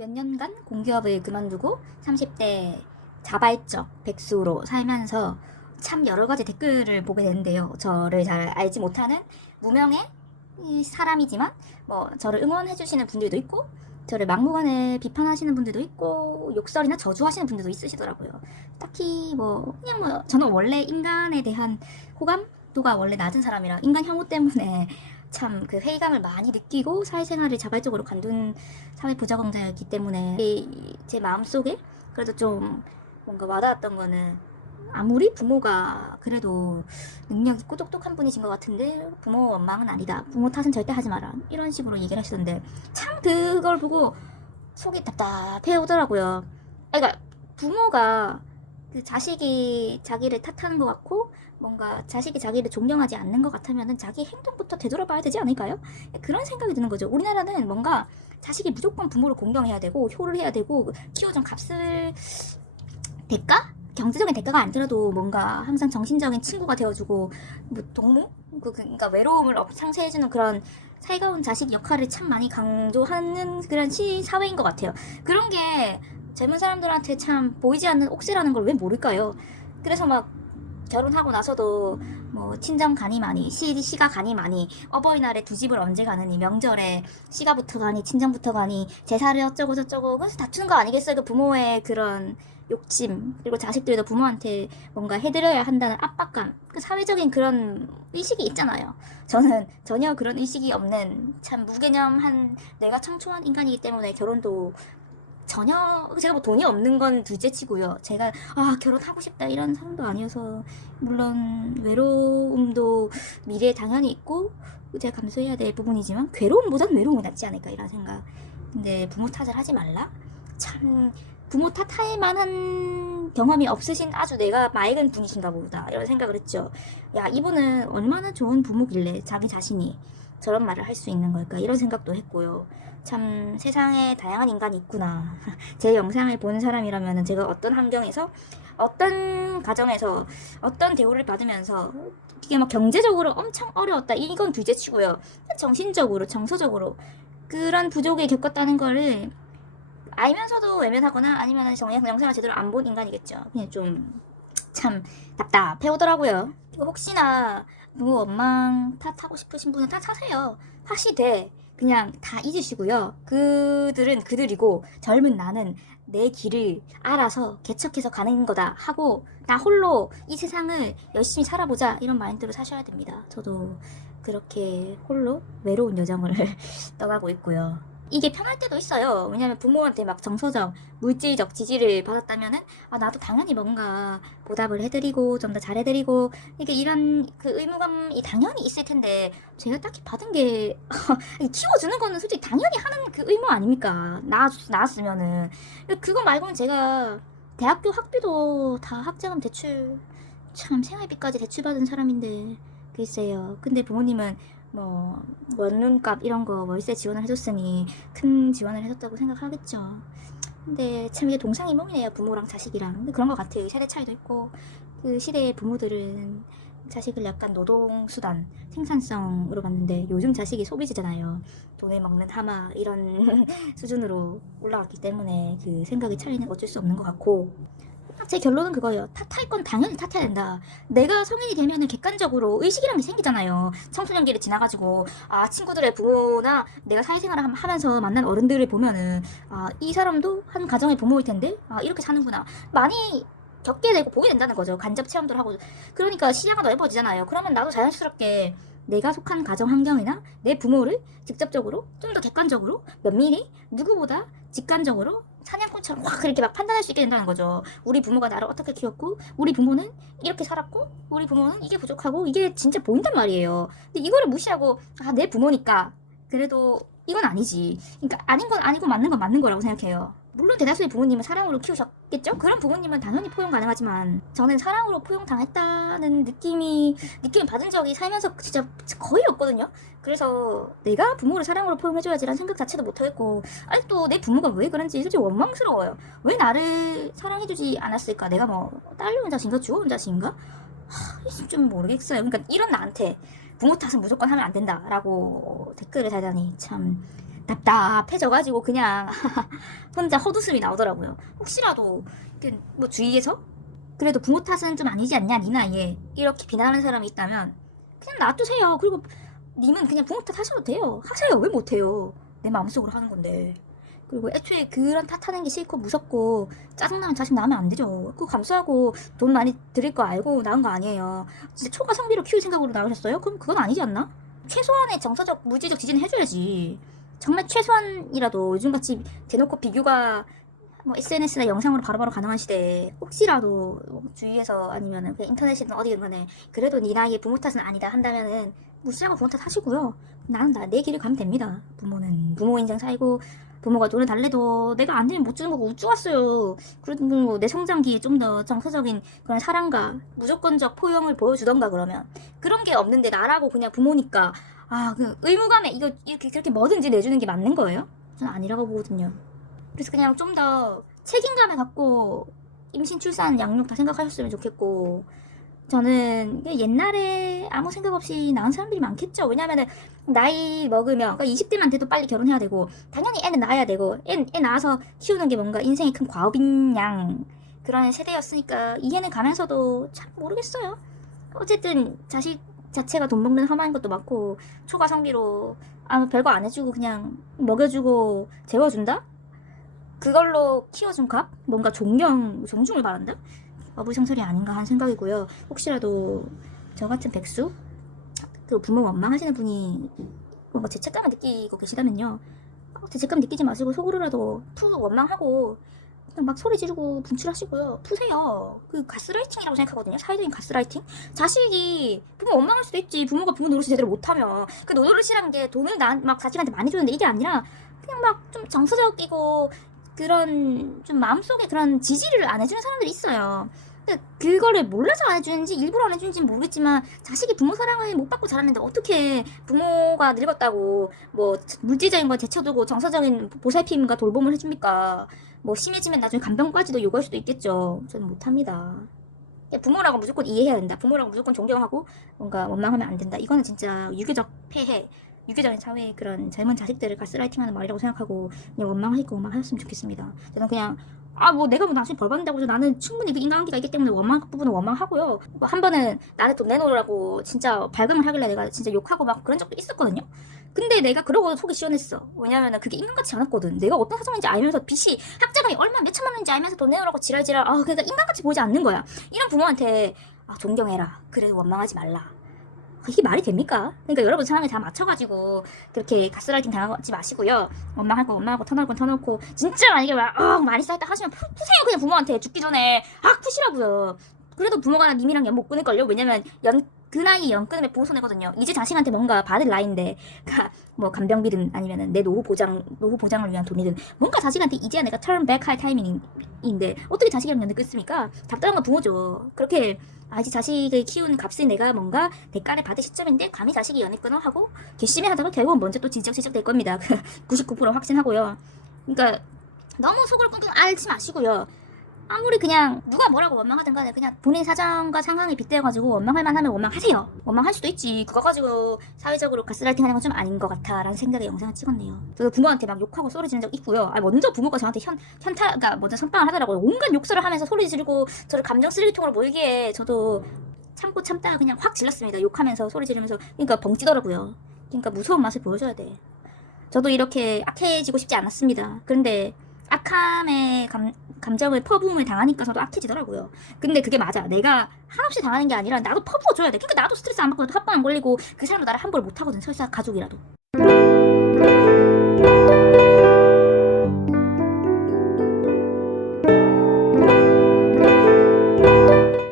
몇 년간 공기업을 그만두고 30대 자발적 백수로 살면서 참 여러 가지 댓글을 보게 되는데요. 저를 잘 알지 못하는 무명의 사람이지만 저를 응원해주시는 분들도 있고 저를 막무가내 비판하시는 분들도 있고 욕설이나 저주하시는 분들도 있으시더라고요. 딱히 그냥 저는 원래 인간에 대한 호감도가 원래 낮은 사람이라 인간 혐오 때문에 참 그 회의감을 많이 느끼고 사회생활을 자발적으로 관둔 사회부적응자였기 때문에 제 마음속에 그래도 좀 뭔가 와닿았던 거는, 아무리 부모가 그래도 능력 있고 똑똑한 분이신 것 같은데 부모 원망은 아니다, 부모 탓은 절대 하지 마라, 이런 식으로 얘기를 하시던데 참 그걸 보고 속이 답답해 오더라고요. 그러니까 부모가 그 자식이 자기를 탓하는 것 같고 뭔가 자식이 자기를 존경하지 않는 것 같으면은 자기 행동부터 되돌아봐야 되지 않을까요? 그런 생각이 드는 거죠. 우리나라는 뭔가 자식이 무조건 부모를 공경해야 되고 효를 해야 되고 키워준 값을 대가? 경제적인 대가가 아니더라도 뭔가 항상 정신적인 친구가 되어주고 동무? 그러니까 외로움을 상쇄해주는 그런 살가운 자식 역할을 참 많이 강조하는 그런 사회인 것 같아요. 그런 게 젊은 사람들한테 참 보이지 않는 옥새라는 걸 왜 모를까요? 그래서 결혼하고 나서도 친정 가니 많이 시가 가니 많이, 어버이날에 두 집을 언제 가느니, 명절에 시가부터 가니 친정부터 가니, 제사를 어쩌고 저쩌고, 그래서 다투는 거 아니겠어요? 그 부모의 그런 욕심, 그리고 자식들도 부모한테 뭔가 해드려야 한다는 압박감, 그 사회적인 그런 의식이 있잖아요. 저는 전혀 그런 의식이 없는 참 무개념한 뇌가 청초한 인간이기 때문에 결혼도 전혀, 제가 돈이 없는 건 둘째치고요. 제가 결혼하고 싶다 이런 사람도 아니어서, 물론 외로움도 미래에 당연히 있고 제가 감수해야 될 부분이지만 괴로움보단 외로움이 낫지 않을까 이런 생각. 근데 부모 탓을 하지 말라? 참 부모 탓할 만한 경험이 없으신 아주 내가 맑은 분이신가 보다 이런 생각을 했죠. 야, 이분은 얼마나 좋은 부모길래 자기 자신이 저런 말을 할 수 있는 걸까 이런 생각도 했고요. 참 세상에 다양한 인간이 있구나. 제 영상을 보는 사람이라면 제가 어떤 환경에서 어떤 가정에서 어떤 대우를 받으면서 이게 경제적으로 엄청 어려웠다 이건 둘째치고요. 정신적으로 정서적으로 그런 부족을 겪었다는 거를 알면서도 외면하거나 아니면 영상을 제대로 안 본 인간이겠죠. 그냥 좀 참 답답해 오더라고요. 혹시나 부모 원망 탓하고 싶으신 분은 탓하세요. 하시되 그냥 다 잊으시고요. 그들은 그들이고 젊은 나는 내 길을 알아서 개척해서 가는 거다 하고 나 홀로 이 세상을 열심히 살아보자 이런 마인드로 사셔야 됩니다. 저도 그렇게 홀로 외로운 여정을 떠나고 있고요. 이게 편할 때도 있어요. 왜냐면 부모한테 정서적, 물질적 지지를 받았다면은 나도 당연히 뭔가 보답을 해드리고 좀 더 잘해드리고 이게 이런 그 의무감이 당연히 있을 텐데, 제가 딱히 받은 게 키워주는 거는 솔직히 당연히 하는 그 의무 아닙니까? 나왔으면은. 그거 말고는 제가 대학교 학비도 다 학자금 대출, 참 생활비까지 대출받은 사람인데 글쎄요. 근데 부모님은 원룸값 이런 거 월세 지원을 해줬으니 큰 지원을 해줬다고 생각하겠죠. 근데 참 이게 동상이몽이네요, 부모랑 자식이랑. 근데 그런 것 같아요. 세대 차이도 있고 그 시대의 부모들은 자식을 약간 노동수단, 생산성으로 봤는데 요즘 자식이 소비지잖아요. 돈을 먹는 하마 이런 수준으로 올라갔기 때문에 그 생각의 차이는 어쩔 수 없는 것 같고, 제 결론은 그거예요. 탓할 건 당연히 탓해야 된다. 내가 성인이 되면은 객관적으로 의식이란 게 생기잖아요. 청소년기를 지나가지고 친구들의 부모나 내가 사회생활을 하면서 만난 어른들을 보면은 이 사람도 한 가정의 부모일 텐데 이렇게 사는구나 많이 겪게 되고 보게 된다는 거죠. 간접 체험도 하고. 그러니까 시야가 넓어지잖아요. 그러면 나도 자연스럽게 내가 속한 가정 환경이나 내 부모를 직접적으로 좀 더 객관적으로 면밀히 누구보다 직관적으로 사냥꾼처럼 확 그렇게 판단할 수 있게 된다는 거죠. 우리 부모가 나를 어떻게 키웠고 우리 부모는 이렇게 살았고 우리 부모는 이게 부족하고 이게 진짜 보인단 말이에요. 근데 이거를 무시하고 내 부모니까 그래도 이건 아니지. 그러니까 아닌 건 아니고 맞는 건 맞는 거라고 생각해요. 물론 대다수의 부모님은 사랑으로 키우셨겠죠? 그런 부모님은 당연히 포용 가능하지만 저는 사랑으로 포용당했다는 느낌이 받은 적이 살면서 진짜 거의 없거든요. 그래서 내가 부모를 사랑으로 포용해줘야지라는 생각 자체도 못하겠고, 아직도 내 부모가 왜 그런지 솔직히 원망스러워요. 왜 나를 사랑해주지 않았을까? 내가 딸려온 자식인가 주워온 자식인가? 좀 모르겠어요. 그러니까 이런 나한테 부모 탓은 무조건 하면 안 된다라고 댓글을 달다니 참 답답해져가지고 그냥 혼자 헛웃음이 나오더라고요. 혹시라도 이렇게 뭐 주위에서 그래도 부모 탓은 좀 아니지 않냐 니 나이에 이렇게 비난하는 사람이 있다면 그냥 놔두세요. 그리고 님은 그냥 부모 탓 하셔도 돼요. 하세요. 왜 못해요. 내 마음속으로 하는 건데. 그리고 애초에 그런 탓하는 게 싫고 무섭고 짜증나면 자식 낳으면 안 되죠. 그거 감수하고 돈 많이 드릴 거 알고 낳은 거 아니에요. 진짜 초과 성비로 키울 생각으로 낳으셨어요? 그럼 그건 아니지 않나? 최소한의 정서적 물질적 지지는 해줘야지. 정말 최소한이라도 요즘같이 대놓고 비교가 뭐 SNS나 영상으로 바로바로 가능한 시대에 혹시라도 뭐 주위에서 아니면은 그냥 인터넷이든 어디든 간에 그래도 네 나이에 부모 탓은 아니다 한다면은 무시하고 부모 탓 하시고요. 나는 내 길을 가면 됩니다. 부모는 부모 인생 살고 부모가 돈을 달래도 내가 안 되면 못 주는 거고 우쭈 왔어요. 그리고 내 성장기에 좀 더 정서적인 그런 사랑과 무조건적 포용을 보여주던가 그러면 그런 게 없는데 나라고 그냥 부모니까 그 의무감에 이거 이렇게 그렇게 뭐든지 내주는 게 맞는 거예요? 저는 아니라고 보거든요. 그래서 그냥 좀 더 책임감을 갖고 임신, 출산, 양육 다 생각하셨으면 좋겠고 저는 옛날에 아무 생각 없이 낳은 사람들이 많겠죠. 왜냐면은 나이 먹으면 그러니까 20대만 돼도 빨리 결혼해야 되고 당연히 애는 낳아야 되고 애 낳아서 키우는 게 뭔가 인생의 큰 과업인 양 그런 세대였으니까 이해는 가면서도 참 모르겠어요. 어쨌든 자식 자체가 돈 먹는 험한 것도 많고 초과 성비로 별거 안 해주고 그냥 먹여주고 재워준다? 그걸로 키워준 값? 뭔가 존중을 바란다? 어불성설이 아닌가 하는 생각이고요. 혹시라도 저 같은 백수? 그 부모 원망하시는 분이 뭔가 죄책감을 느끼고 계시다면요. 죄책감 느끼지 마시고 속으로라도 원망하고 그냥 막 소리 지르고 분출하시고요. 푸세요. 그 가스라이팅이라고 생각하거든요. 사회적인 가스라이팅. 자식이 부모 원망할 수도 있지. 부모가 부모 노릇을 제대로 못하면 그 노릇이라는 게 돈을 막 자식한테 많이 주는데 이게 아니라 그냥 막 좀 정서적이고 그런 좀 마음속에 그런 지지를 안 해주는 사람들이 있어요. 근데 그거를 몰라서 안 해주는지 일부러 안 해주는지 모르겠지만 자식이 부모 사랑을 못 받고 자랐는데 어떻게 부모가 늙었다고 뭐 물질적인 걸 제쳐두고 정서적인 보살핌과 돌봄을 해줍니까? 뭐 심해지면 나중에 간병까지도 요구할 수도 있겠죠. 저는 못합니다. 부모라고 무조건 이해해야 된다. 부모라고 무조건 존경하고 뭔가 원망하면 안 된다. 이거는 진짜 유교적 폐해. 유교적인 사회의 그런 젊은 자식들을 가스라이팅하는 말이라고 생각하고 그냥 원망하시고 원망하셨으면 좋겠습니다. 저는 그냥 뭐 내가 뭐 당신 벌 받는다고 해서 나는 충분히 그 인간관계가 있기 때문에 원망할 부분은 원망하고요. 뭐 한 번은 나한테 돈 내놓으라고 진짜 발광을 하길래 내가 진짜 욕하고 막 그런 적도 있었거든요. 근데 내가 그러고 속이 시원했어. 왜냐면은 그게 인간같지 않았거든. 내가 어떤 사정인지 알면서 빚이 학자금이 얼마 몇 천만 원인지 알면서 돈 내놓으라고 지랄지랄 그러니까 인간같이 보이지 않는 거야. 이런 부모한테 존경해라. 그래도 원망하지 말라. 이게 말이 됩니까? 그러니까 여러분 상황에 다 맞춰가지고 그렇게 가스라이팅 당하지 마시고요. 원망할 거 원망하고 터놓을 건 터놓고 진짜 만약에 많이 쌓였다 하시면 푸세요. 그냥 부모한테 죽기 전에 푸시라고요. 그래도 부모가 님이랑 연 못 끊을걸요. 왜냐면 그 나이에 연 끊으면 보호손해거든요. 이제 자식한테 뭔가 받을 나이인데 그러니까 뭐 간병비든 아니면 내 노후 보장을 위한 돈이든 뭔가 자식한테 이제야 내가 turn back 할 타이밍인데 어떻게 자식이랑 연을 끊습니까? 답답한 건 부모죠. 그렇게 이제 자식을 키우는 값을 내가 뭔가 대가를 받을 시점인데 감히 자식이 연애 끊어 하고 괘씸해 하다가 결국은 먼저 또 지적 될 겁니다. 99% 확신하고요. 그러니까 너무 속을 끙끙 앓지 마시고요. 아무리 그냥 누가 뭐라고 원망하든 간에 그냥 본인 사정과 상황에 빗대어가지고 원망할 만하면 원망하세요. 원망할 수도 있지. 그거 가지고 사회적으로 가스라이팅 하는 건 좀 아닌 것 같아 라는 생각에 영상을 찍었네요. 저도 부모한테 막 욕하고 소리 지른 적 있고요. 먼저 부모가 저한테 그러니까 먼저 선빵을 하더라고요. 온갖 욕설을 하면서 소리 지르고 저를 감정 쓰레기통으로 몰기에 저도 참고 참다가 그냥 확 질렀습니다. 욕하면서 소리 지르면서. 그러니까 벙찌더라고요. 그러니까 무서운 맛을 보여줘야 돼. 저도 이렇게 악해지고 싶지 않았습니다. 그런데 악함의 감정을 퍼부음을 당하니까 저도 악해지더라고요. 근데 그게 맞아. 내가 한없이 당하는 게 아니라 나도 퍼부어줘야 돼. 그러니까 나도 스트레스 안 받고 합방 안 걸리고 그 사람도 나를 함부로 못하거든. 설사 가족이라도.